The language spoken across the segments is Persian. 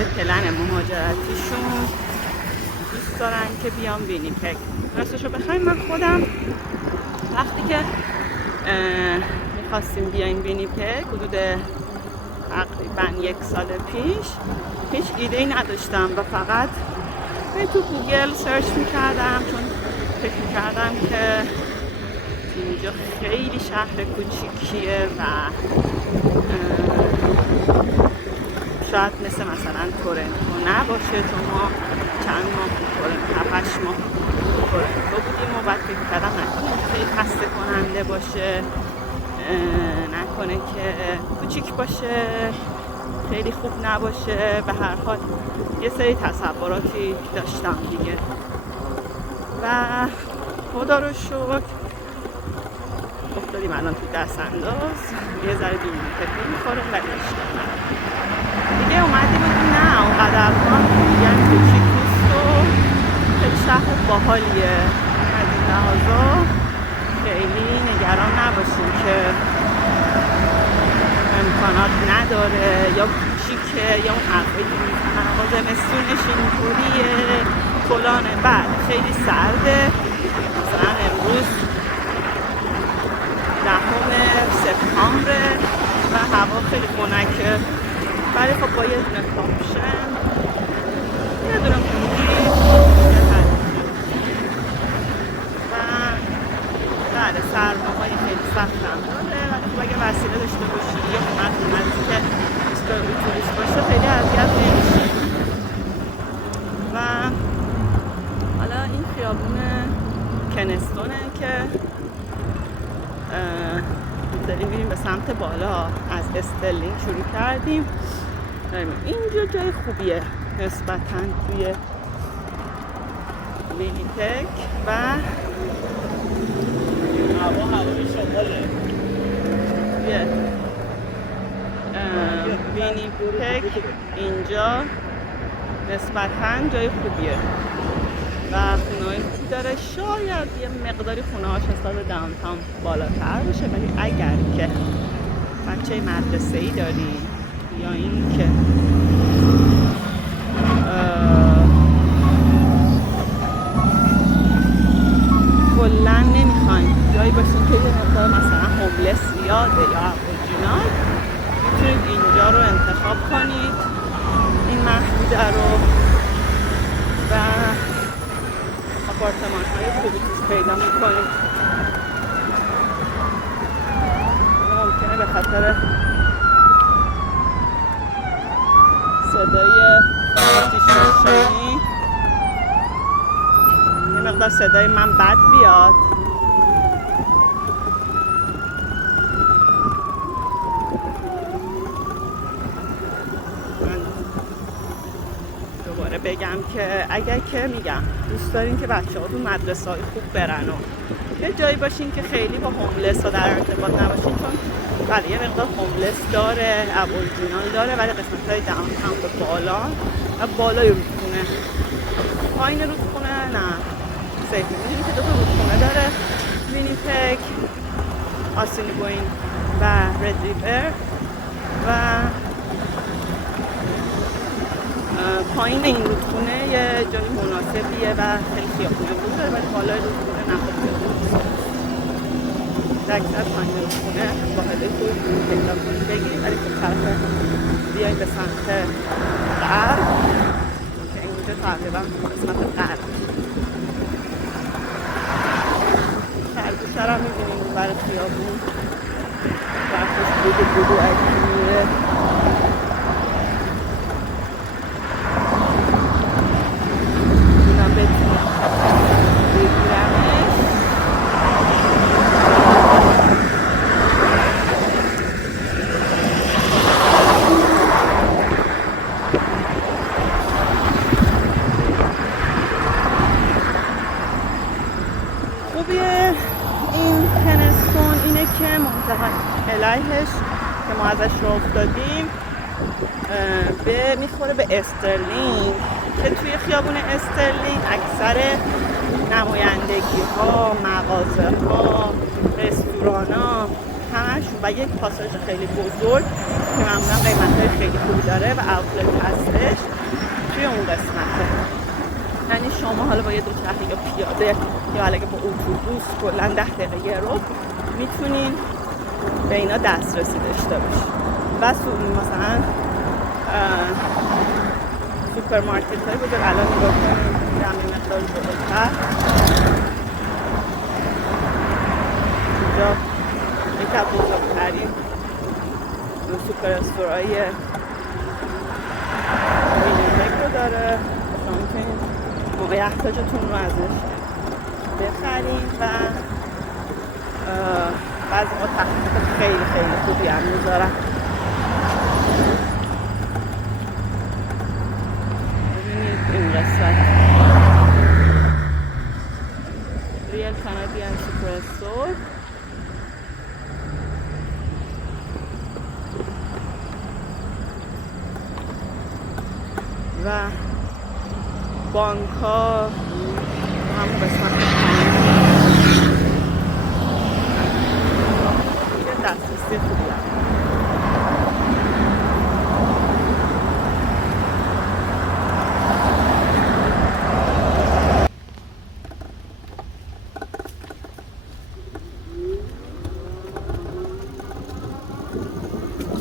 برای پلن مهاجرتیشون دوست دارن که بیام وینیپگ. راستشو بخوایم من خودم وقتی که میخواستیم بیایم وینیپگ حدود تقریبا 1 سال پیش هیچ ایده ای نداشتم و فقط تو گوگل سرچ میکردم، چون فکر میکردم که اینجا خیلی شهر کوچیکیه و شاید مثلا تورنتو نباشه، چون ما چند ماه تورنتو 7-8 ماه تورنتو بودیم و بعد فکر میکردم نکنه خیلی خسته کننده باشه، نکنه که کوچیک باشه، خیلی خوب نباشه. به هر حال یه سری تصوراتی داشتم دیگه و خدا رو شکر افتادیم الان تو دست انداز. یه ذره بیمون تکون میخوره ولی اشکال نداره دیگه. اومدیم نه اونقدر ما میگن کوچیک نیست و خیلی شهر باحالیه. از این لحاظا خیلی نگران نباشیم که امکانات نداره یا کوچیکه یا اون حرفایی که میزنن آقا زمستونش اینطوریه فلانه. بعد خیلی سرده، مثلا امروز 10 سپتامبر و هوا خیلی خنکه، ولی خب با یه دونه کاپشن یه دونه موجی و بله سرماهای خیلی سخت هم داره، ولی خب اگه وسیله داشته باشی یه خونت نزدیک ایستگاه اتوبوس باشه خیلی اذیت نمیشی. و حالا این خیابون کنستونه که داریم میریم به سمت بالا. از استرلینگ شروع کردیم، اینجا جای خوبیه نسبتاً توی وینیپگ و هوای شماله. وینیپگ اینجا نسبتاً جای خوبیه و خونه‌های خوبی داره. شاید یه مقداری خونه‌هاش نسبت داونتاون بالاتر باشه، ولی اگر که بچه مدرسه‌ای داری یا این که کلاً نمیخواین جایی باشین که یه مقدار مثلا هوملس زیاده یا ابوریجینال، میتونید اینجا رو انتخاب کنید، این محدوده رو، و آپارتمان های خوبی توش پیدا میکنید. ممکنه به خاطر صدای آتیش روشنی یه مقدار صدای من بد بیاد. دوباره بگم که اگر که میگم دوست دارین که بچه‌هاتون مدرسه‌های خوب برن و یه جایی باشین که خیلی با هوملس ها در ارتباط نباشین، چون بله یه مقدار هوملس داره، ابوریجینال داره، ولی قسمت‌های داونتاون به بالا و بالای رودخونه، پایین رودخونه نه سیفی. می‌دونی که 2 تا رودخونه داره وینیپگ، آسینیبوین و رد ریور، و پایین این رودخونه یه جای مناسبیه و خیلی خیابونه بود داره، ولی بالای رودخونه نخواهده بود. اکثر پایین رودخونه واحده خوب پیدا کنید بگیرید، ولی خب طرف بیایید به سمت غرب که اینجا تقریبا قسمت غرب خرگوشه را میبینید برای خیابون رفتش بودو اگه میره. اینم بتونم بگیرمش. خوبیه این کنستون اینه که منتها علیهش که ما ازش رو افتادیم به میخوره به استرلینگ، که توی خیابون استرلینگ اکثر نمایندگی ها، مغازه ها، رستوران ها همشون و یک پاساژ خیلی بزرگ که معمولا قیمت‌های خیلی خوبی داره و اوتلت هستش توی اون قسمته. یعنی شما حالا با یه دوچرخه یا پیاده یا حالا با اتوبوس کلا 10 دقیقه یه رو میتونین به اینا دسترسی داشته باشین. و مثلا سوپرمارکت های بزرگ الان نگاه کنید یه مقدار بزرگتر اینجا یکی از بزرگترین سوپر استورهای وینیپگ رو داره. شما میتونید موقع احتاجتون رو ازش بخرین و بعضی ما تخفیف خیلی خیلی خوبی هم میذارن. ببینید این قسمت ریل کانادین سوپر استور و بانک ها همون قسمت یه دسترسی خوبی هم.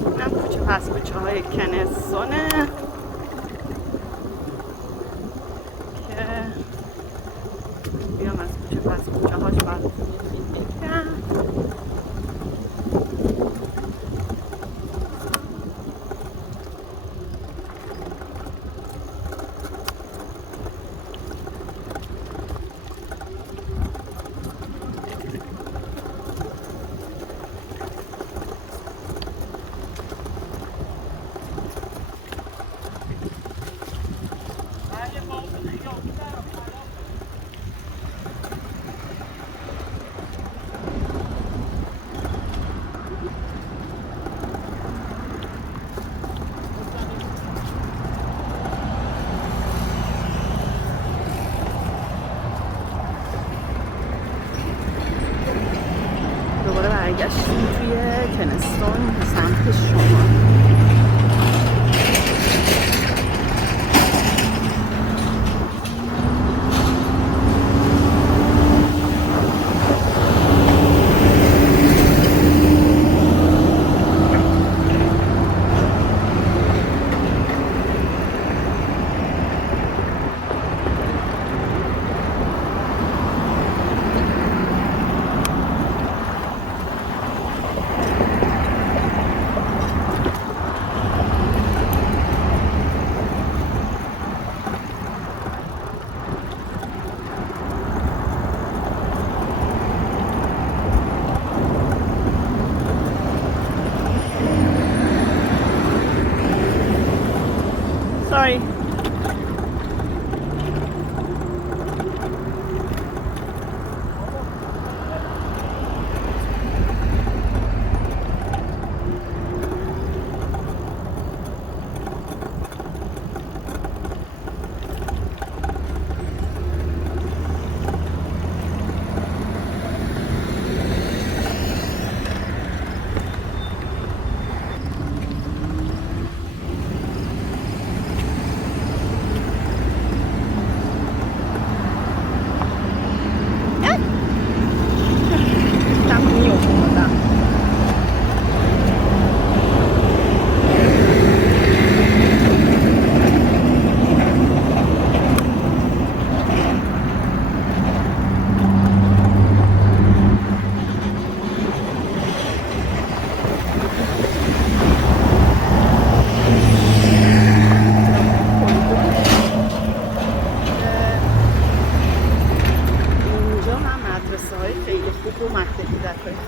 اینم کوچه پس کوچه های کنسونه که بیام از کوچه پس کوچه هاش براتون بگم. دوباره برگشتیم توی کنستون سمت شمال. Sorry.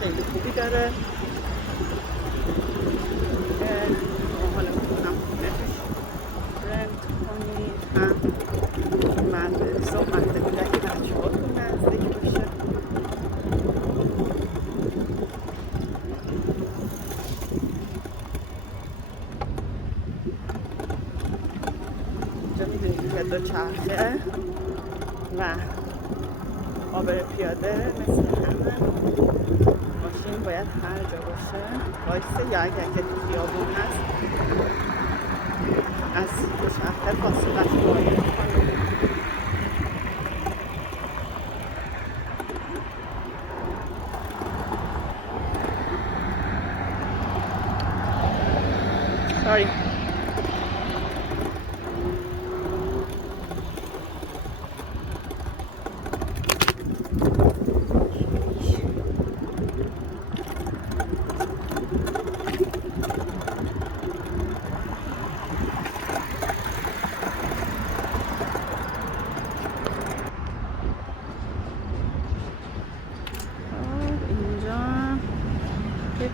خیلی خوبی داره که حالا میتونم خونهش رنت کنید هم مدرسه و مکتبی که بچه هاتون نزدیک باشه. اینجا میدونید که دوچرخه و آبر پیاده مثل همه ماشین باید هر جا باشه وایسه، یا اگر که تو خیابون هست از دوچرخه فاصله‌اش مراعات کنه. Sorry.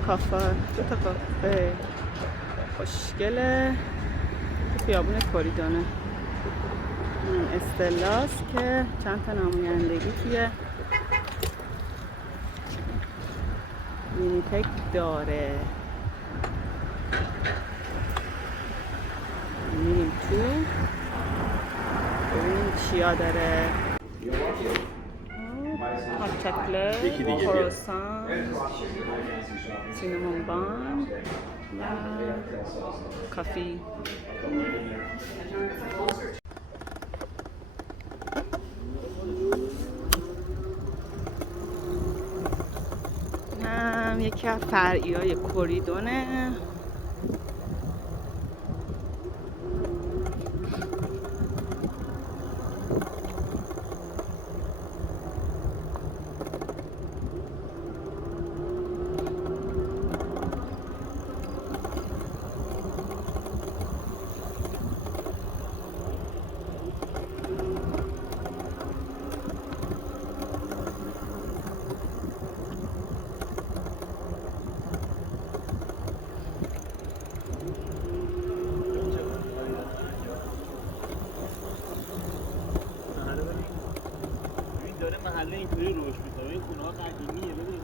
کافه، دو تا کافه خوشگله تو خیابون کوریدونه. استلاس که چند تا نمایندگی توی وینیپگ داره. میریم تو ببینیم چیا داره. هات چاکلت، کروسان، سینمون بان و کافی. هم یکی از فرعی های کوریدونه. محله اینطوری روش میشه. این خونه ها قدیمیه، ببین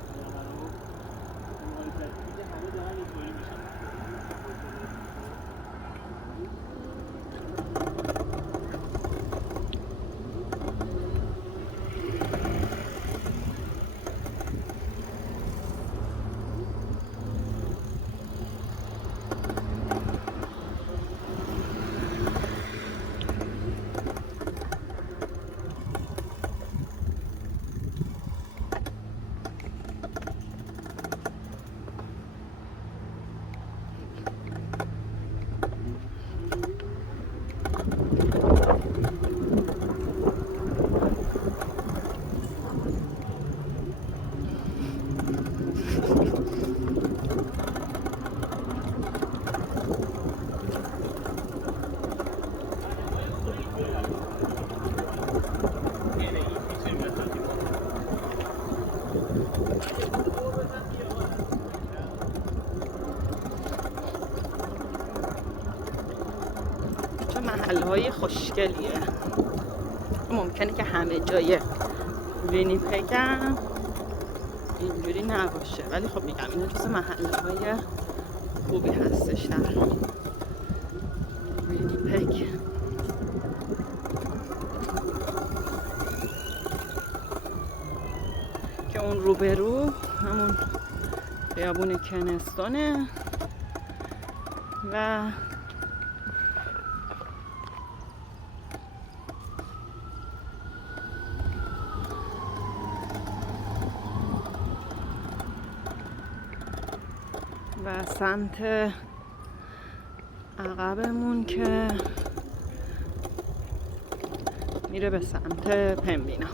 همه دارن اینطوری میشن. محلهای خوشگلیه. ممکنه که همه جای وینیپگ هم اینجوری نباشه، ولی خب میگم اینا جز محلهای خوبی هستش در وینیپگ. که اون روبرو همون خیابون کنستونه و سمت عقبمون که میره به سمت پمبینا.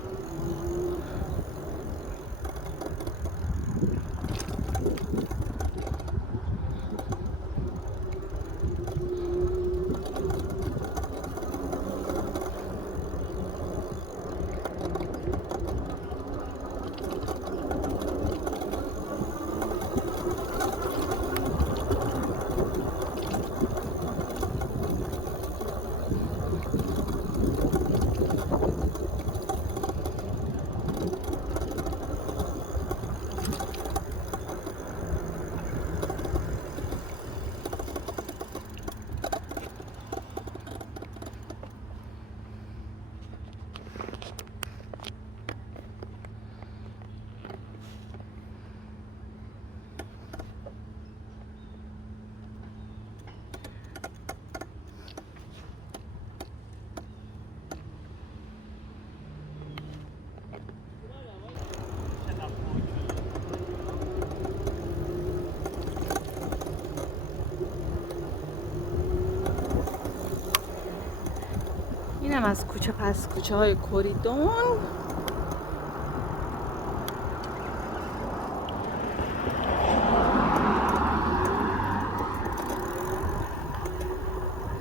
اینم از کوچه پس کوچه های کوریدون.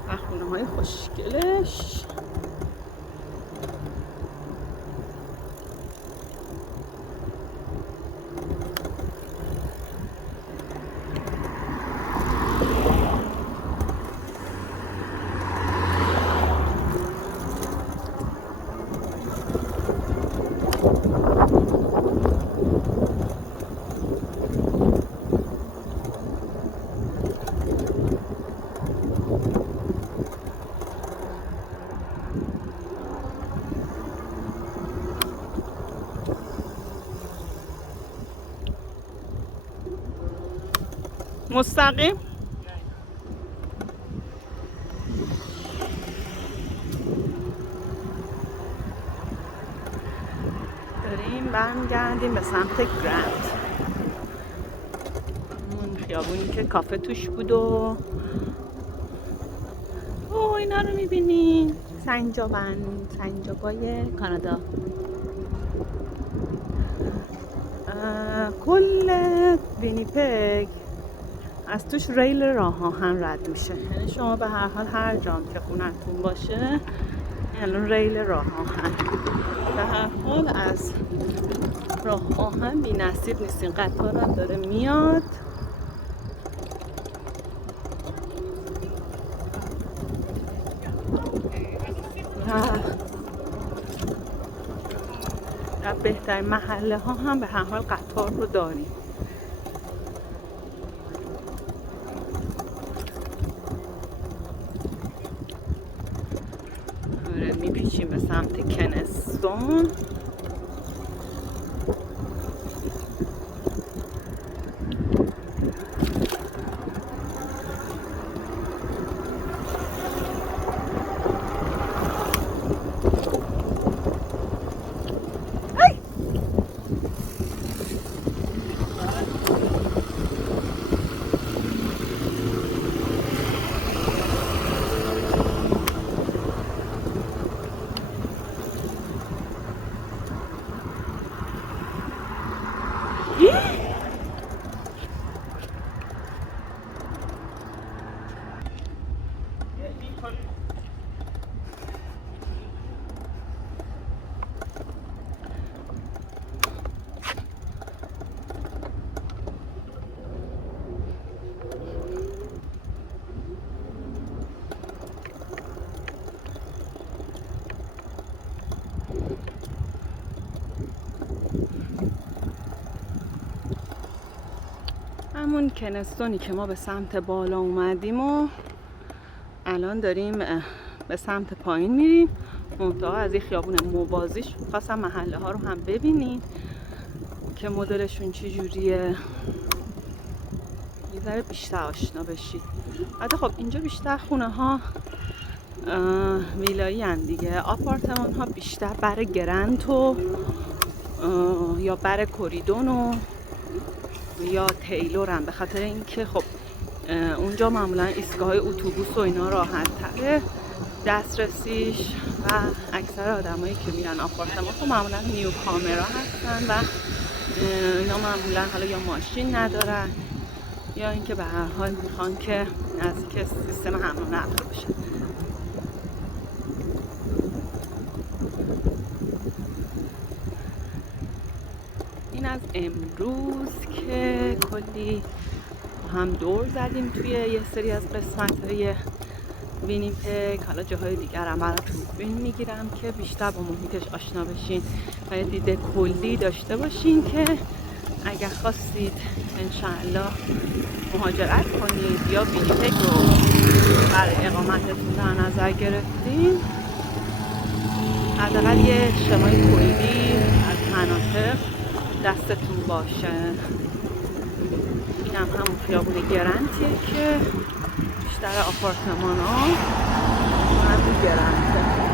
و خونه های خوشگلش. مستقیم داریم برمیگردیم به سمت گرند، اون خیابونی که کافه توش بود و اینا رو میبینین. سنجابای کانادا. کل وینیپگ از توش ریل راه آهن رد میشه، یعنی شما به هر حال هر جام که خونتون باشه الان ریل راه آهن. به هر حال از راه آهن بی نصیب نیستین. قطار هم داره میاد. در بهترین محله ها هم به هر حال قطار رو داریم. میپیچیم به سمت کنستون. همون کنستونی که ما به سمت بالا اومدیم و الان داریم به سمت پایین میریم. منطقه از این خیابون موازیش خواستم محله ها رو هم ببینیم که مدلشون چی جوریه، یه ذره بیشتر آشنا بشید. البته خب اینجا بیشتر خونه ها ویلایی هن دیگه. آپارتمان ها بیشتر بر گرنت و یا بر کوریدون و یا تیلور هم، به خاطر اینکه خب اونجا معمولا ایستگاه های اتوبوس و اینا راحت تره دسترسیش و اکثر آدمایی که میرن آپارتمان خب معمولا نیو کامرا هستن و اینا معمولا حالا یا ماشین ندارن یا اینکه به هر حال میخوان که نزدیک سیستم حمل و نقل بشه. این از امروز که کلی هم دور زدیم توی یه سری از قسمت‌های وینیپگ. حالا جاهای دیگر هم براتون فیلم میگیرم که بیشتر با محیطش آشنا بشین و یه دید کلی داشته باشین که اگر خواستید انشاءالله مهاجرت کنید یا وینیپگ رو برای اقامتتون در نظر گرفتین، حداقل یه شمای کلی از مناطق دستتون باشه. این هم همون خیابون گرنتیه که بیشتر آپارتمان ها همون گرنته.